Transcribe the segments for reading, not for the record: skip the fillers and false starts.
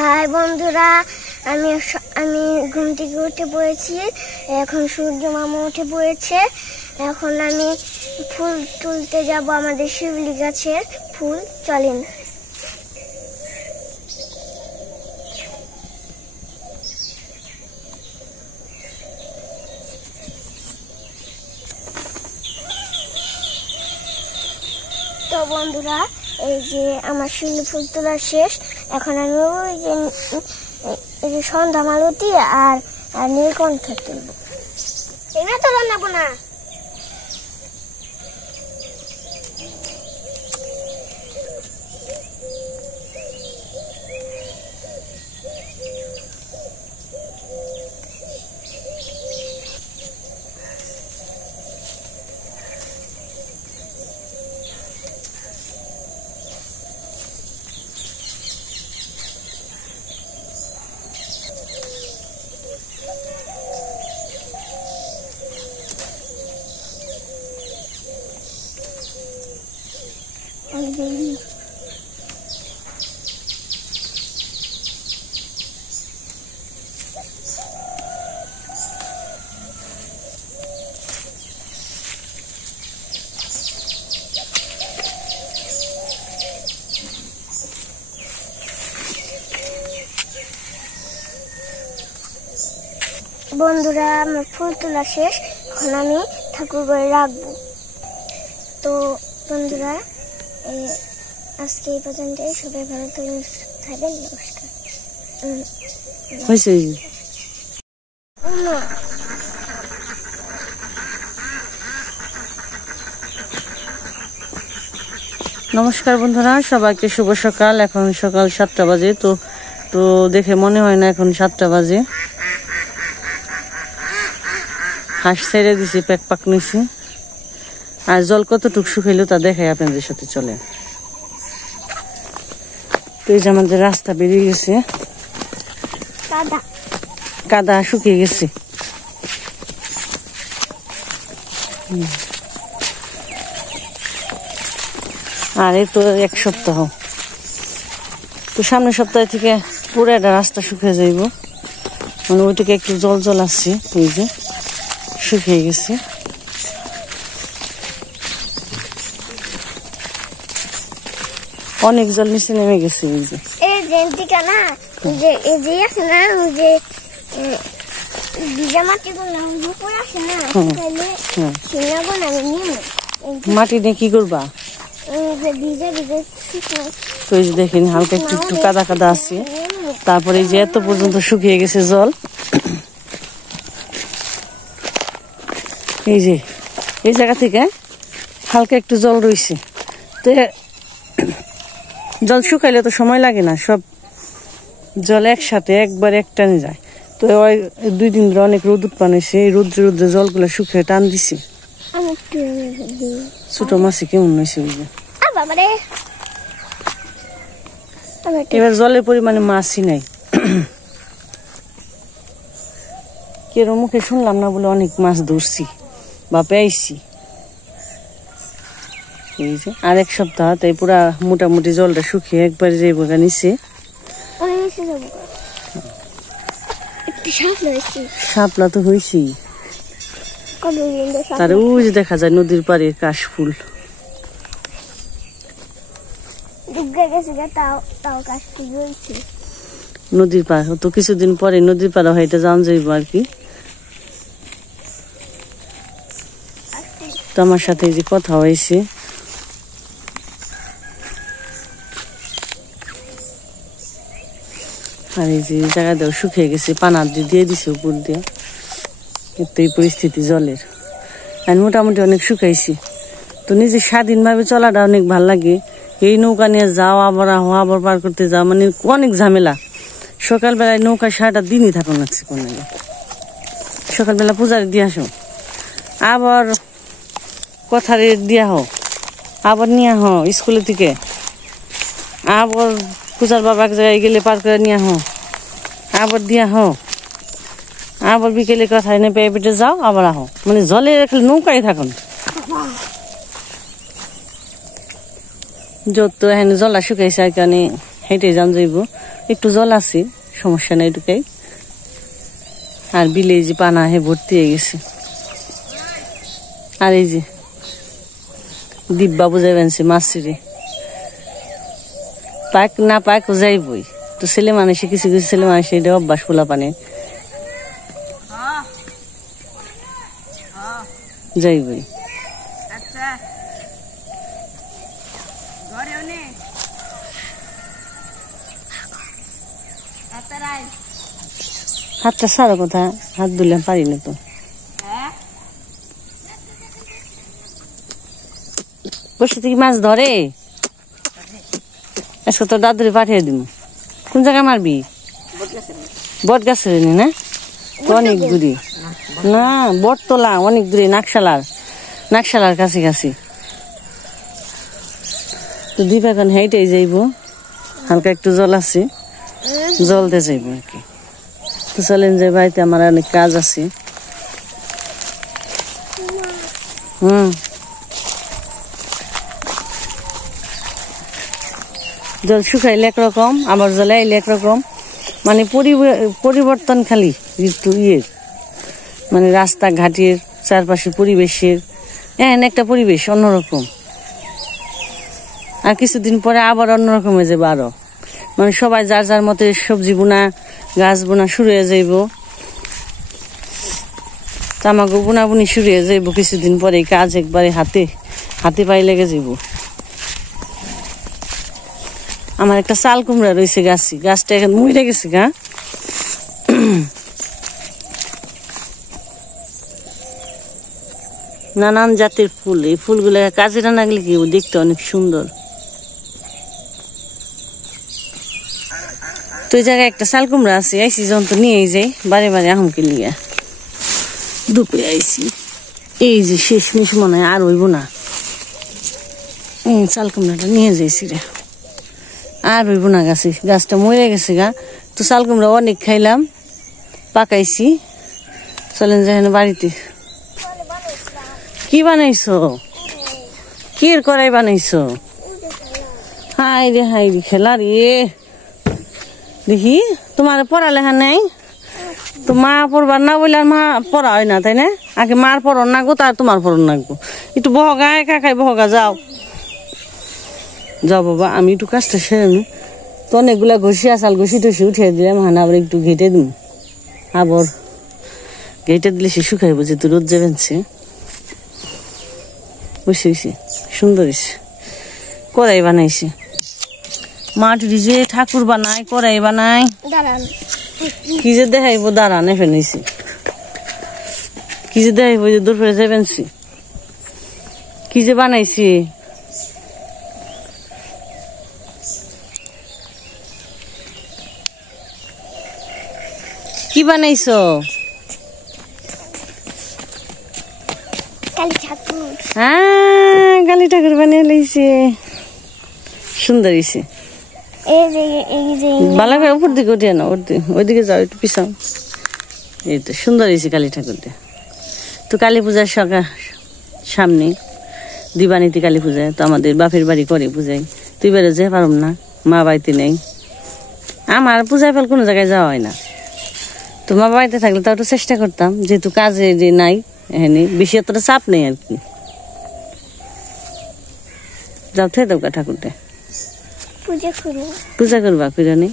High বন্ধুরা, আমি ঘুম থেকে উঠে পড়েছি। এখন সূর্য মামা উঠে পড়েছে। এখন আমি ফুল তুলতে যাব, আমাদের শিউলি গাছের ফুল। চলেন। তো বন্ধুরা, এই যে আমার শিউলি ফুল তোলা শেষ। এখন আমি ওই যে সন্ধ্যা মালতী আর নীলকণ্ঠ তুলব। এগুলো তো বানাবো না। বন্ধুরা, আমার ফুল তোলা শেষ। এখন আমি ঠাকুর ঘরে রাখবো। তো বন্ধুরা, আজকে এই পর্যন্ত। সবাই ভালো থাকবেন। নমস্কার। নমস্কার বন্ধুরা, সবাইকে শুভ সকাল। এখন সকাল 7টা বাজে। তো দেখে মনে হয় না এখন 7টা বাজে। হাঁস ছেড়ে দিছি, প্যাক পাক নিছি। আর জল কতটুকু শুকাইলো তা দেখাই আপনাদের সাথে। চলে। তো এই যে আমাদের রাস্তা বেরিয়ে গেছে, কাদা শুকিয়ে গেছে। আর এই তো 1 সপ্তাহ। তো সামনের সপ্তাহ থেকে পুরো একটা রাস্তা শুকিয়ে যাইব। মানে ওইটাকে একটু জল জল আসছে, এই যে শুকিয়ে গেছে। অনেক জল নিচে নেমে গেছে। এই যে মাটি দিয়ে কি করবা? তো এই যে দেখেন হালকা একটু একটু কাদা কাদা আছে। তারপরে এই যে এত পর্যন্ত শুকিয়ে গেছে জল। এই যে এই জায়গা থেকে হালকা একটু জল রয়েছে। তো জল শুকাইলে তো সময় লাগে না, সব জল একসাথে একবার একটানে যায়। তো ওই 2 দিন ধরে অনেক রোদ উৎপান হয়েছে। এই রোদ্রে জলগুলো শুকিয়ে টান দিছে। ছোট মাছি কেমন হয়েছে? ওই যে এবার জলের পরিমাণে মাছই নাই। কেরো মুখে শুনলাম না বলে অনেক মাছ ধরছি বা পেয়েছি। এই যে আর 1 সপ্তাহ, তাই পুরা মোটামুটি জলটা শুকিয়ে একবারে যাইব নিচে। শাপলা তো হয়েছি। তার ওই যে দেখা যায় নদীর পাড়ে কাশফুল। নদীর পাড় তো কিছুদিন পরে নদীর পাড়া হইতে যাওয়া যাইব আর কি। তো আমার সাথে যে কথা হয়েছে, আর এই যে জায়গা দেওয়া শুকিয়ে গেছে, পানা দিয়ে দিছে উপর দিয়ে। কিন্তু এই পরিস্থিতি জলের, আর মোটামুটি অনেক শুকাইছি। তো নিজে স্বাধীনভাবে চলাটা অনেক ভাল লাগে। এই নৌকা নিয়ে যাও, আবার আবার পার করতে যাও, মানে অনেক ঝামেলা। সকালবেলায় নৌকা সারাটা দিনই থাকুন লাগছে। কোন সকালবেলা পূজারে দিয়ে আসো, আবার কথারে দিয়া হো, আবার নিয়ে হো স্কুলে থেকে, আবার পূজার বাবা এক জায়গায় গেলে পার করে নিয়ে হো, আবার দিয়া হো, আবার বিকেলে কথায় নেই পেয়ে পেটে যাও, আবার আহো। মানে জলে রাখলে নৌকায় থাকুন। যত এখানে জলা শুকাইছে আর কারণে হেঁটে যান যাইব, একটু জল আছে, সমস্যা নাই এটুকাই। আর বিলে যে পানা হে ভর্তি হয়ে গেছে। আর এই যে দিব্যা বুঝাই বানছে মাছিরে, পাক না পাক যাইবই। তো ছেলে মানুষে কিছু কিছু ছেলে মানুষ এটা অভ্যাস খোলা পানে যাইবই। হাতটা সারা কথা, হাত ধুলে পারি না তো। বসে থেকে মাছ ধরে, আজকে তোর দাদুরে পাঠিয়ে দিব। কোন জায়গায় মারবি? বট গাছের না, অনেক দূরে না, বটতলা অনেক দূরে, নাকশালার কাছে কাছে। তো দীপা এখন হেঁটেই যাইব, হালকা একটু জল আছে, জলতে যাইব আর কি। তো চলেন যে বাড়িতে আমার অনেক কাজ আছে। জল শুকাইলে একরকম, আবার জলে আইলে একরকম, মানে পরিবর্তন খালি ঋতু মানে রাস্তাঘাটের চারপাশে পরিবেশের একটা পরিবেশ অন্যরকম। আর কিছুদিন পরে আবার অন্যরকম হয়ে যাবে আরো, মানে সবাই যার যার মতে সবজি বোনা, গাছ বোনা শুরু হয়ে যাইব, তামাকো বোনা বুনি শুরু হয়ে যাইব। কিছুদিন পরে কাজ একবারে হাতে পায়ে লেগে যাইব। আমার একটা চাল কুমড়া রয়েছে গাছটা এখন মরে গেছে গা। নানান জাতের ফুল, এই ফুলগুলো কাজে না লাগলে কি দেখতে অনেক সুন্দর। তো এই জায়গায় একটা চাল কুমড়া আছে, আইসি যখন তো নিয়েই যাই বারে বারে আহমকে লিয়া। দুপে আইসি, এই যে শেষমেশ মনে হয় আর হইব না, চাল কুমড়াটা নিয়ে যাইছি রে, আর হইব না গাছটা মরে গেছে গা। তো চাল কুমড়া অনেক খাইলাম, পাকাইছি। চলেন যাই বাড়িতে। কি বানাইছো? কি করাই বানাইছো? হাই রে খেলা রে। দেখি তোমার পড়ালেখা নেই তো, মা পড়বার না বললে আর মা পড়া হয় না, তাই না? আগে মার পড়ন না গো, তার তোমার পড়ন নাগবো। একটু বহগা, একা খাই বহগা, যাও বাবা, আমি একটু কাজটা সেরে নি। তো অনেকগুলা ঘষি আসাল ঘষি টসি উঠিয়ে দিলাম, হান আবার একটু ঘেটে দিম, আবার ঘেটে দিলে সে শুকাইব, যেহেতু রোদ যাবেনছে। বসে সুন্দর কড়াই বানাইছে, মাটির যে ঠাকুর বানায়, কড়াই বানায়, কি যে দেখাইব দাঁড়ান ফেলেছি, কি যে দেখাইব যে দূর ফেলে যাবেনছি, কি যে বানাইছি। কি বানাইছো? কালী ঠাকুর বানিয়ে লাইছে, সুন্দর হয়েছে। ভালো করে উপর দিকে উঠে না, ওইদিকে যাও, একটু পিছাও। এই তো সুন্দর হয়েছে কালী ঠাকুরটা। তো কালী পূজার সামনে দিবানীতি কালী পূজায় তো আমাদের বাপের বাড়ি করে পূজায়। তুই বেরো যেতে পারম না, মা বাড়িতে নেই। আমার পূজায় ফেল কোনো জায়গায় যাওয়া হয় না। তো মা বাড়িতে থাকলে তাও একটু চেষ্টা করতাম, যেহেতু কাজে যে নাই, এখানে বেশি এতটা চাপ নেই আর কি। যাও থেকে দাও ঠাকুরটা, পূজা করবা করে নেই।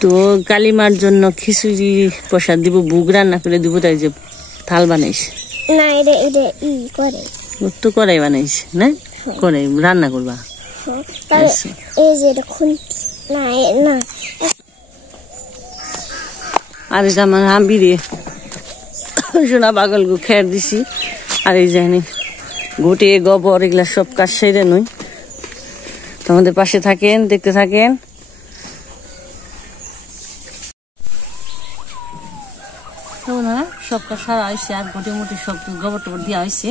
তো কালিমার জন্য খিচুড়ি প্রসাদ দিব, ভোগ রান্না করে দিব, তাই যে থাল বানাইছে। তো কড়াই বানাইছে না, কড়াই রান্না করবা। আর এই যে আমার হাম্বি রে সোনা পাগল গো খেয়ার দিছি। আর এই জানি ঘুটে গোবর এগুলা সব কাজ সেরে নই। তো আমাদের পাশে থাকেন, দেখতে থাকেন। সব কাজ সারা হয়েছে, আর ঘটে মোটে সব গোবর টোবর দেওয়া হয়েছে,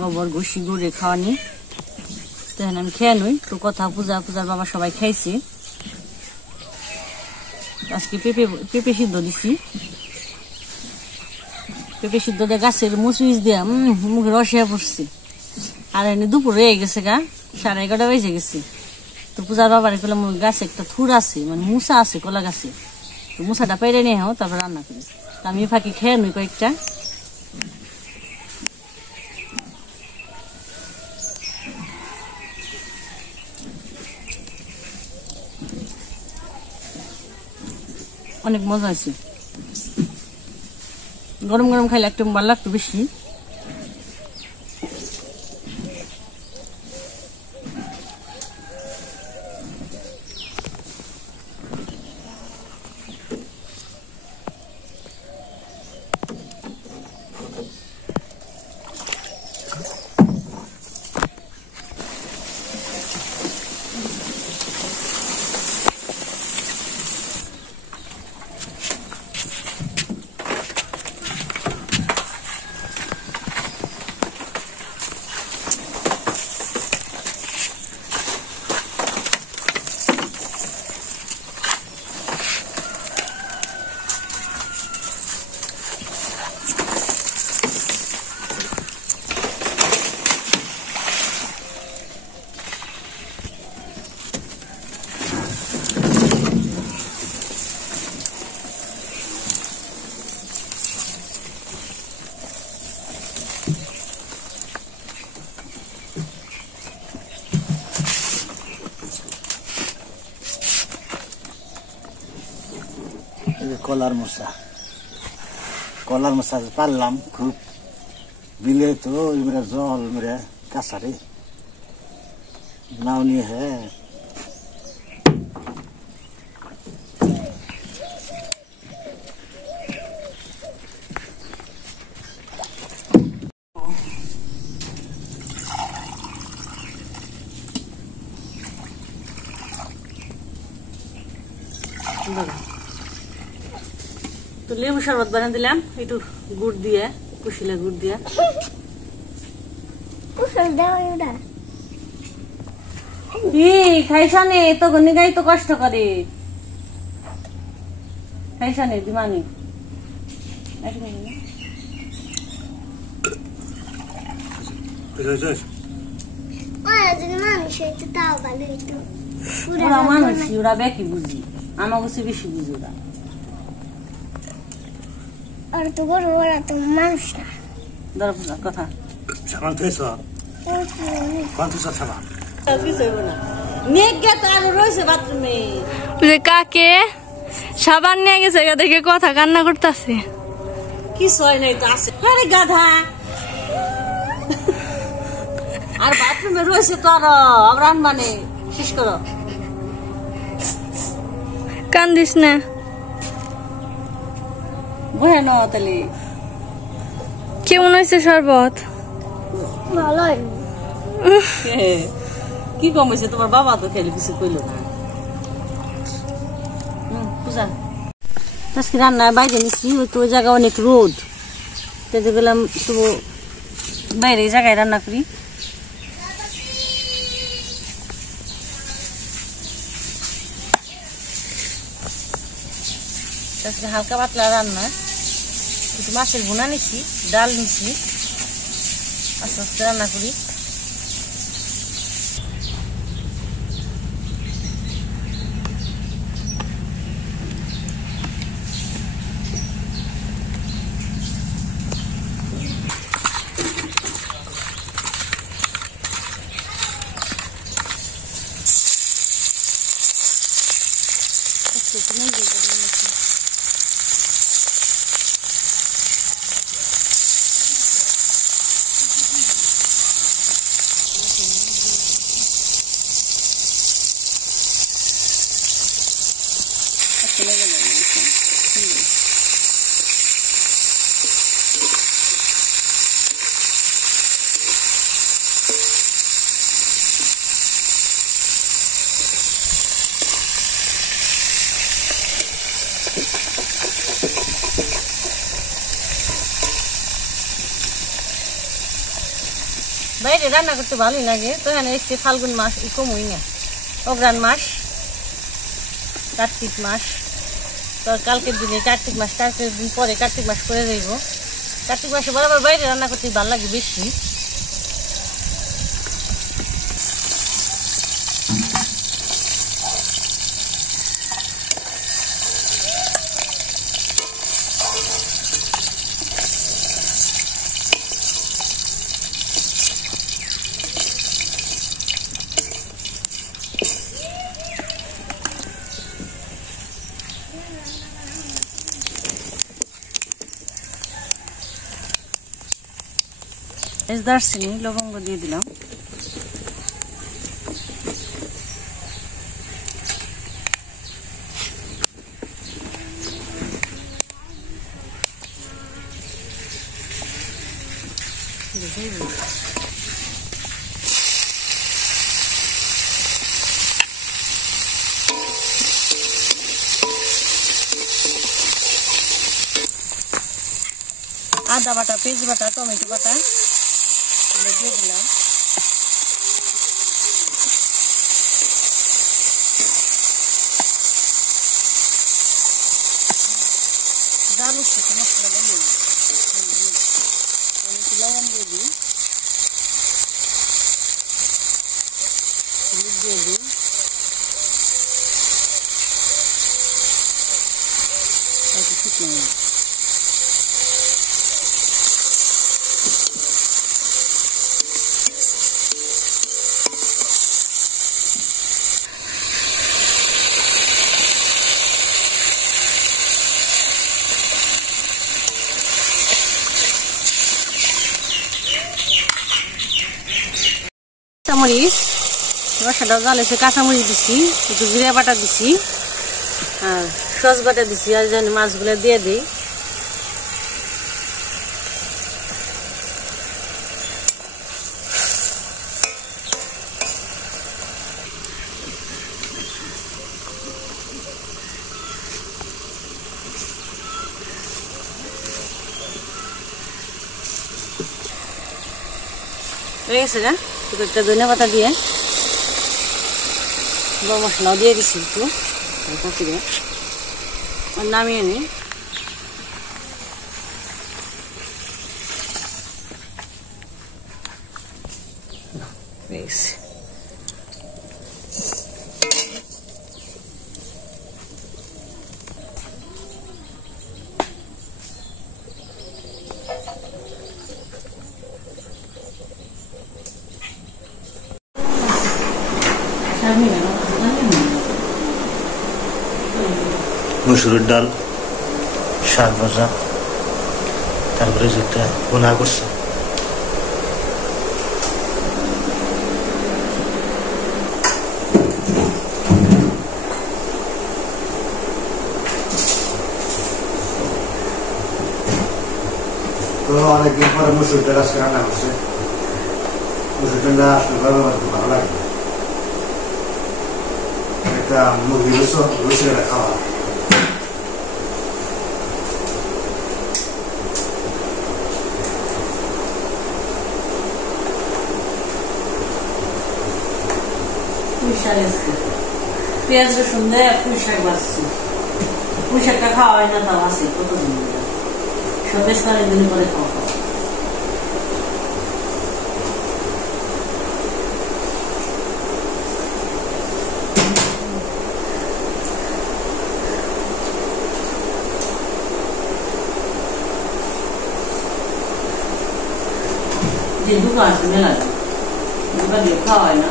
গোবর ঘষি গুড়ে খাওয়া নিয়ে। তো এখন আমি খেয়ে নই। তো কথা পূজার বাবা সবাই খাইছে। আজকে পেঁপে সিদ্ধ দিছি, পেঁপে সিদ্ধ দিয়ে গাছের মুচুইচ দিয়া মুখে রসিয়া পড়ছি। আর এনে দুপুর হয়ে গেছে গা, 11:30 বেজে গেছে। তো পূজার বাবারে কইলাম ওই গাছে একটা থুর আছে, মানে মুসা আছে কলা গাছে, তো মুসাটা পেরে নিয়ে হও তারপর রান্না করি। আমি ফাঁকি খেয়ে নই কয়েকটা। অনেক মজা হয়েছে, গরম গরম খাইলে একটু ভালো লাগতো বেশি। কলার মশা পারলাম খুব বিলে, তো মেরা জল মেরে কাছারে নাও নিয়ে হ্যাঁ তো লেবু শরবত বানিয়ে দিলাম একটু গুড় দিয়ে, কুশিলা গুড় দিয়ে। খাইসানে তো নিগাই তো কষ্ট করে, খাইসানে দিমানি ওরা মানুষ, ওরা বেশি বুঝি, আমার কাছে বেশি বুঝি ওরা। আর তো বড় ওরা তো মানুষ না। দরকার কথা সাবান খেয়েছ? কোন তুই সাবান কাকে সাবান নিয়ে গেছে দেখে কথা কান্না করতেছে। কিছু হয় নাই তো আছে গাধা। আর বাথরুমে রয়েছে তো আরো মানে শেষ করো, কান্দিস না বহে ন তাহলে। কেমন হয়েছে শরবত? ভালো কি কম হয়েছে? তোমার বাবা তো খেলে কিছু কইল না। পূজা আজকে রান্না বাইরে নিচ্ছি, তো ওই জায়গায় অনেক রোদ, তাই গেলাম তো বাইরে জায়গায় রান্না করি। আজকে হালকা পাতলা রান্না, একটু মাছের ভুনা নিচ্ছি, ডাল নিচ্ছি, আস্তে আস্তে রান্না করি। বাইরে রান্না করতে ভালোই লাগে, তো এখানে এসছে ফাল্গুন মাস কমই না, অগ্রহায়ণ মাস, কার্তিক মাস। তো কালকের দিনে কার্তিক মাস, কালকের দিন পরে কার্তিক মাস করে যাইব। কার্তিক মাসে বরাবর বাইরে রান্না করতে ভালো লাগে বেশি। দারচিনি লবঙ্গ দিয়ে দিলাম। আদা বাটা, পেঁয়াজ বাটা, টমেটো বাটা দিয়ে দিলাম। ডাল উঠছে মশলাটা দিয়ে লবণ দিয়ে দিই, হলুদ দিয়ে দিই, শুকনো কাঁচামরিচ রসাটাও জ্বালেছে, কাঁচামরিচ দিছি, একটু জিরা বাটা দিছি আর সস বাটা দিছি। আর জানি মাছগুলো দিয়ে দিই। হয়ে গেছে না? একটু একটা ধনিয়া পাতা দিয়ে গরম মশলাও দিয়ে দিচ্ছি একটু হালকা করে, আর নামিয়ে নিই। মসুরের ডাল, শাক ভাজা, তারপরে যেটা বোনা করছে। তো অনেকদিন পরে মসুর ডাল আজকে রান্না করছে। মসুর ডালটা আসলে ভালো লাগে, একটা মুরগি রুচি খাওয়া। পেঁয়াজ রসুন দেয় পুঁই শাক বাঁচছি, পুঁই শাকটা খাওয়া হয় না, তাও আছে কতদিন সব বেশ কয়েকদিন করে খাওয়া হয়। যে দোকান আছে মেলা, দোকান দিয়ে খাওয়া হয় না।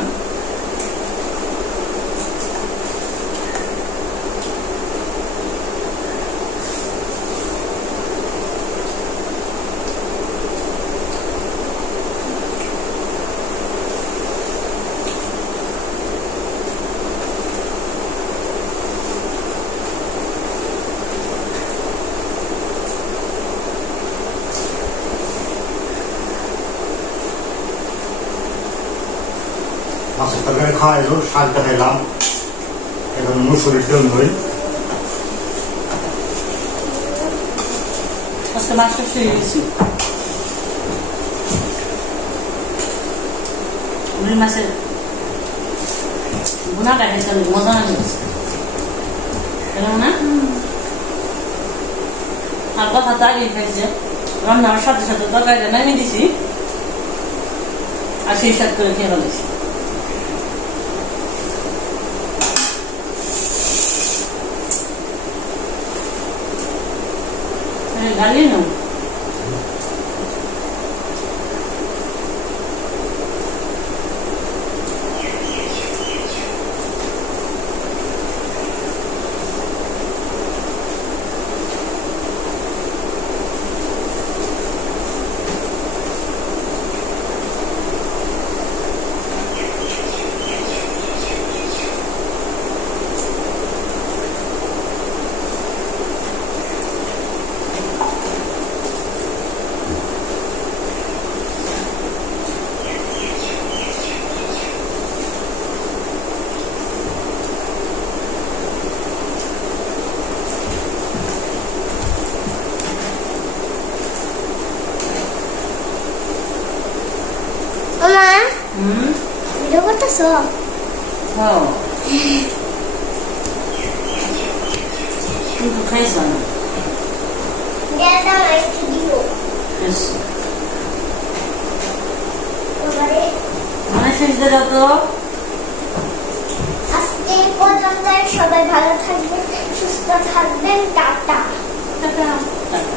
মাছের তরকারি খাওয়া এলো, শাকটা খাইলাম, এখন মুসুরির ডাল নই। আজকে মাছ শুয়ে গেছি, মাছের বোনাটা খেতে মজা হয়েছে না? আর কথা তো আগেই খাইছে, রান্নার সাথে সাথে তরকারিটা নামিয়ে দিছি আর সেই সাথে করে খেয়ে ফেলেছি। গালি না খাইতেছো? হ্যাঁ কিন্তু খাইছ না দাও একটু দিও। আজকে পর্যন্ত সবাই ভালো থাকবেন, সুস্থ থাকবেন। Tata tata tata.